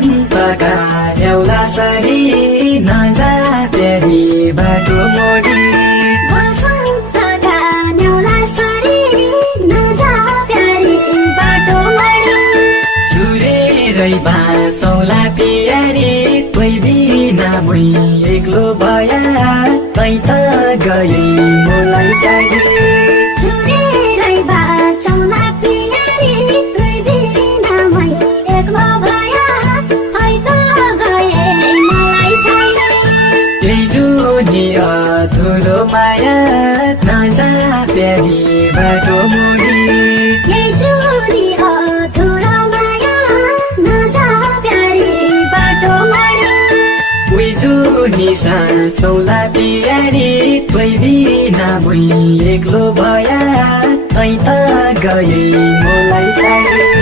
बसन्तका ढ्याउला sorry नजा प्यारी बाटो मोडी बसन्तका ढ्याउला सरी नजा प्यारी बाटो मोडी छुरेरै बाँसौला प्यारी कोही बिना मै एक्लो भया तै त गए मलाई चाहिँ छुरेरै बाँसौला प्यारी कोही बिना मै एक्लो भया तै त गए मलाई चाहिँ यही जुनी अधुरो माया नजा प्यारी बाटो मोडी यही जुनी अधुरो माया नजा प्यारी बाटो मोडी उही जुनी सासौला प्यारी कोही बिना मै एक्लो भया तै त गए मलाई चाहिँ